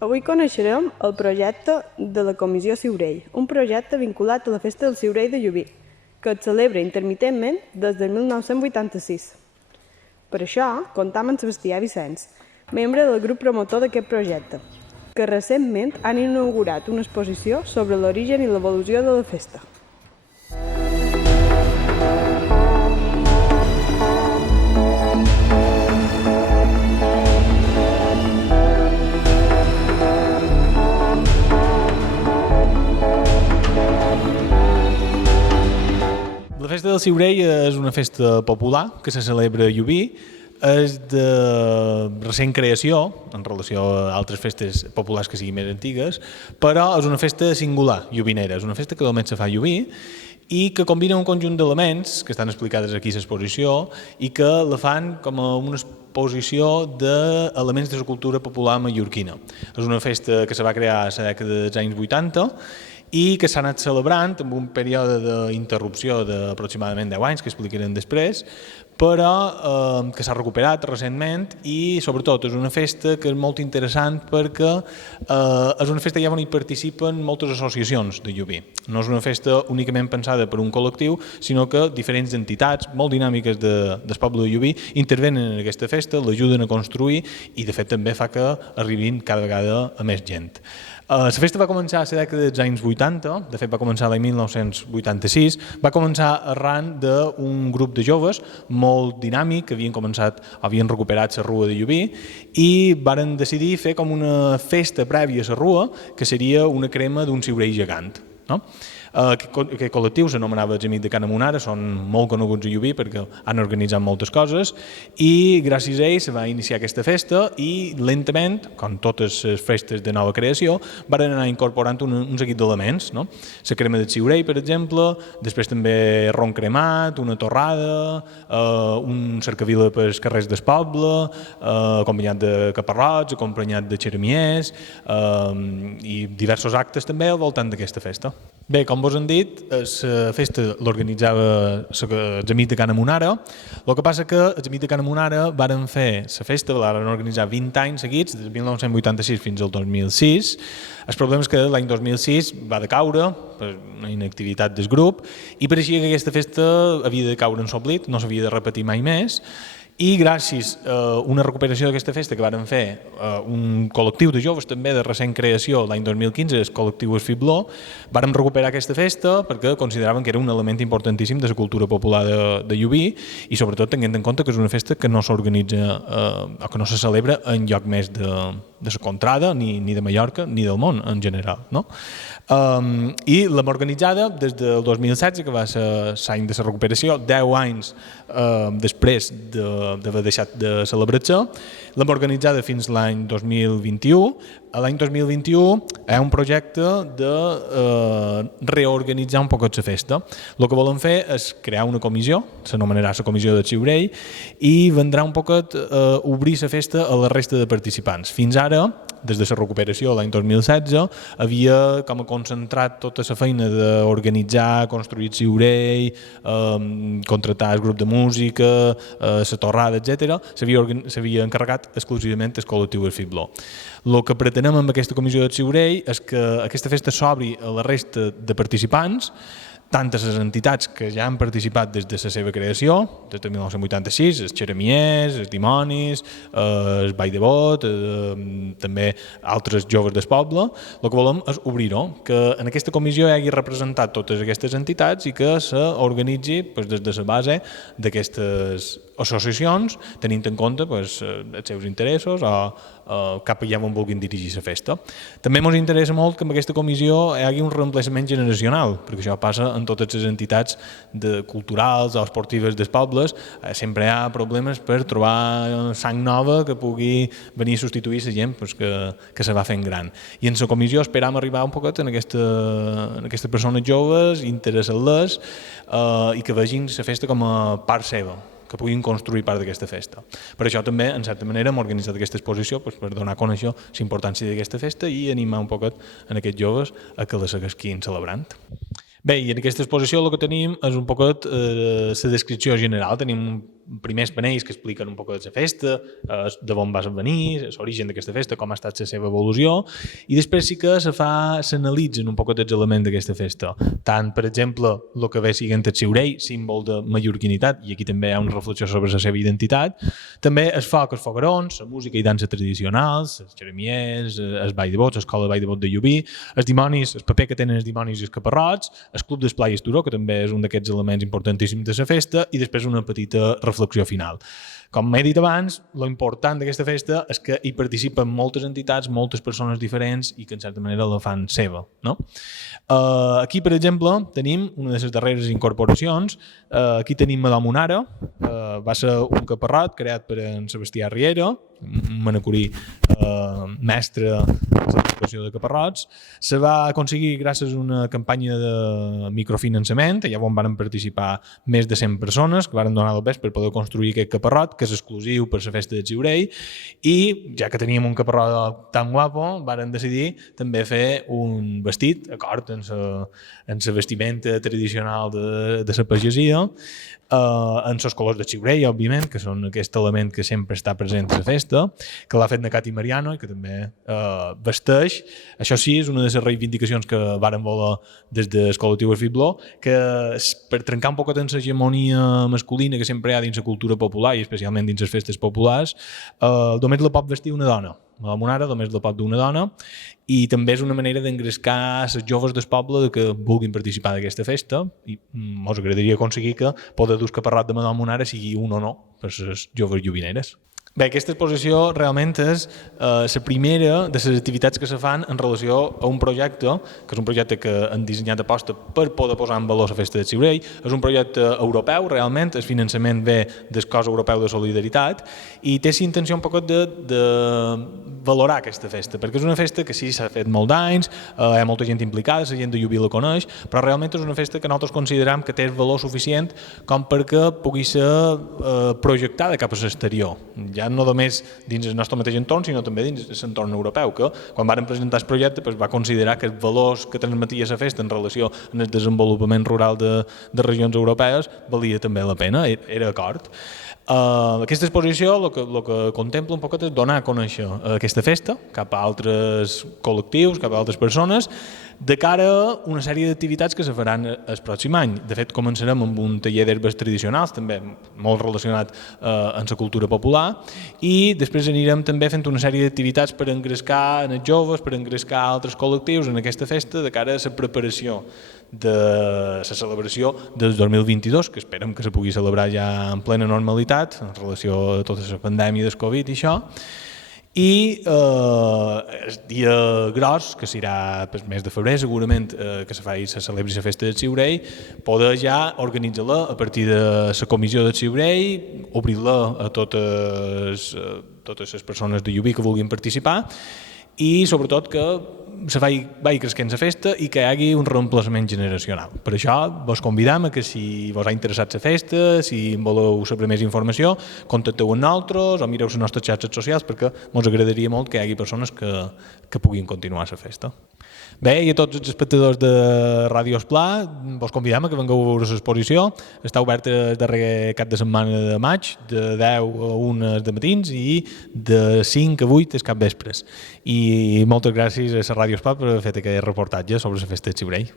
Avui coneixerem el projecte de la Comissió Ciurell, un projecte vinculat a la Festa del Ciurell de Llubí, que es celebra intermitentment des del 1986. Per això, comptam amb Sebastià Vicenç, membre del grup promotor d'aquest projecte, que recentment han inaugurat una exposició sobre l'origen i l'evolució de la festa. La Festa del Ciurell és una festa popular que se celebra a Llubí. És de recent creació, en relació a altres festes populars que siguin més antigues, però és una festa singular, llubinera. És una festa que només se fa a Llubí i que combina un conjunt d'elements que estan explicades aquí a l'exposició i que la fan com a una exposició d'elements de la cultura popular mallorquina. És una festa que se va crear a la dècada dels anys 80 i que s'ha anat celebrant amb un període d'interrupció d'aproximadament 10 anys, que explicarem després, però que s'ha recuperat recentment i sobretot és una festa que és molt interessant perquè és una festa ja on hi participen moltes associacions de Llubí. No és una festa únicament pensada per un col·lectiu, sinó que diferents entitats molt dinàmiques del poble de Llubí intervenen en aquesta festa, l'ajuden a construir i de fet també fa que arribin cada vegada a més gent. La festa va començar a la dècada dels anys 80, de fet va començar l'any 1986, va començar arran d'un grup de joves molt dinàmic que havien recuperat la Rua de Llubí i varen decidir fer com una festa prèvia a la Rua, que seria una crema d'un ciurell gegant. No? Aquest col·lectiu s'anomenava els Amics de Can Amunara, són molt coneguts a Llubí perquè han organitzat moltes coses i gràcies a ells se va iniciar aquesta festa i lentament, com totes les festes de nova creació, van anar incorporant un seguit d'elements. No? La crema del ciurell, per exemple, després també ron cremat, una torrada, un cercavila pels carrers del poble, acompanyat de caparrots, acompanyat de xeremiers i diversos actes també al voltant d'aquesta festa. Bé, com vos han dit, la festa l'organitzava els Amics de Can Amunara. El que passa que els Amics de Can Amunara varen fer la festa, la van organitzar 20 anys seguits, des del 1986 fins al 2006. El problema és que l'any 2006 va decaure per una inactivitat del grup i pareixia que aquesta festa havia de caure en l'oblit, no s'havia de repetir mai més. I gràcies a una recuperació d'aquesta festa que varen fer un col·lectiu de joves també de recent creació l'any 2015, el col·lectiu Esfibló, varen recuperar aquesta festa perquè consideraven que era un element importantíssim de la cultura popular de Llubí i sobretot tenint en compte que és una festa que no s'organitza o que no se celebra en lloc més de la contrada, ni de Mallorca, ni del món en general. No? I l'hem organitzada des del 2016, que va ser l'any de la recuperació, 10 anys després d'haver deixat de celebrar-se. L'hem organitzada fins l'any 2021. L'any 2021 hi ha un projecte de reorganitzar un poc la festa. El que volem fer és crear una comissió, s'anomenarà la Comissió del Ciurell, i vendrà un poquet obrir la festa a la resta de participants. Fins ara, des de la recuperació l'any 2016, havia com a concentrat tota la feina d'organitzar, construir el ciurell, contractar el grup de música, la torrada, etc. S'havia encarregat exclusivament el col·lectiu Esfibló. El que pretenem amb aquesta comissió del ciurell és que aquesta festa s'obri a la resta de participants, tantes les entitats que ja han participat des de la seva creació, des de 1986, els xeremiers, els dimonis, el ball de bot, també altres joves del poble. El que volem és obrir-ho, que en aquesta comissió hi hagi representat totes aquestes entitats i que s'organitzi des de la base d'aquestes associacions, tenint en compte els seus interessos o cap allà on vulguin dirigir la festa. També ens interessa molt que en aquesta comissió hi hagi un reemplaçament generacional, perquè això passa en totes les entitats culturals o esportives dels pobles. Sempre hi ha problemes per trobar sang nova que pugui venir a substituir la gent que se va fent gran. I en la comissió esperam arribar un poquet en aquestes persones joves, interessar-les i que vegin la festa com a part seva, que puguin construir part d'aquesta festa. Per això també, en certa manera, hem organitzat aquesta exposició per donar a conèixer la importància d'aquesta festa i animar un poquet en aquests joves a que la seguisquin celebrant. Bé, i en aquesta exposició el que tenim és un poquet la descripció general. Tenim primers panells que expliquen un poc de la festa, de on va venir, l'origen d'aquesta festa, com ha estat la seva evolució, i després sí que s'analitzen un poc els elements d'aquesta festa. Tant, per exemple, el que ve siguent el ciurell, símbol de mallorquinitat, i aquí també hi ha una reflexió sobre la seva identitat, també el foc, els foguerons, la música i dansa tradicionals, els xeremiers, el ball de bots, l'escola de ball de bot de Llubí, els dimonis, el paper que tenen els dimonis i els caparrots, el club d'esplai i turó, que també és un d'aquests elements importantíssims de la festa, i després una petita reflexió final. Com m'he dit abans, l'important d'aquesta festa és que hi participen moltes entitats, moltes persones diferents i que en certa manera la fan seva. No? Aquí, per exemple, tenim una de les darreres incorporacions. Aquí tenim Madame Onara, va ser un caparrot creat per en Sebastià Riera, un manacorí mestre de l'educació de caparrots. Se va aconseguir gràcies a una campanya de microfinançament, allà on van participar més de 100 persones que van donar el best per poder construir aquest caparrot, que és exclusiu per la festa de Ciurell, i ja que teníem un caparrot tan guapo, varen decidir també fer un vestit, d'acord, en la vestimenta tradicional de la pagesia, en els colors de Ciurell, òbviament, que són aquest element que sempre està present a la festa, que l'ha fet Nacati Mariano i que també vesteix. Això sí, és una de les reivindicacions que varen voler des del col·lectiu Esfibló, que per trencar un poc amb l'hegemonia masculina que sempre hi ha dins la cultura popular i especialment dins les festes populars, només la pot vestir una dona. La monara només la pot d'una dona, i també és una manera d'engrescar els joves del poble que vulguin participar d'aquesta festa, i ens agradaria aconseguir que poder dur el caparrot de Madame Monara sigui un o no per les joves lluvineres. Bé, aquesta exposició realment és la primera de les activitats que se fan en relació a un projecte, que és un projecte que han dissenyat aposta per poder posar en valor la festa de Ciurell. És un projecte europeu, realment, el finançament ve del Cos Europeu de Solidaritat, i té la intenció un poc de valorar aquesta festa, perquè és una festa que sí s'ha fet molt d'anys, hi ha molta gent implicada, la gent de Llubí la coneix, però realment és una festa que nosaltres considerem que té el valor suficient com perquè pugui ser projectada cap a l'exterior. Ja no només dins el nostre mateix entorn, sinó també dins l'entorn europeu, que quan varen presentar el projecte va considerar que els valors que transmetia la festa en relació amb el desenvolupament rural de regions europees valia també la pena, era acord. Aquesta exposició el que contempla un poc és donar a conèixer aquesta festa cap a altres col·lectius, cap a altres persones, de cara a una sèrie d'activitats que se faran el pròxim any. De fet, començarem amb un taller d'herbes tradicionals, també molt relacionat amb la cultura popular, i després anirem també fent una sèrie d'activitats per engrescar en els joves, per engrescar altres col·lectius en aquesta festa de cara a la preparació de la celebració del 2022, que esperem que se pugui celebrar ja en plena normalitat en relació a tota la pandèmia del Covid i això. I el dia gros, que serà el mes de febrer segurament, que se celebri la festa del Ciurell, poder ja organitzar-la a partir de la comissió del Ciurell, obrir-la a totes les persones de Llubí que vulguin participar, i sobretot que se vagi cresquent la festa i que hi hagi un reemplaçament generacional. Per això vos convidam a que, si vos ha interessat la festa, si voleu saber més informació, contacteu amb nosaltres o mireu les nostres xarxes socials, perquè ens agradaria molt que hi hagi persones que puguin continuar la festa. Bé, i a tots els espectadors de Ràdio Esplà, vos convidam a que vengueu a veure l'exposició. Està oberta el darrer cap de setmana de maig, de 10 a 1 de matins i de 5 a 8 els capvespres. I moltes gràcies a la Ràdio Esplà per haver fet aquest reportatge sobre la festa de Ciurell.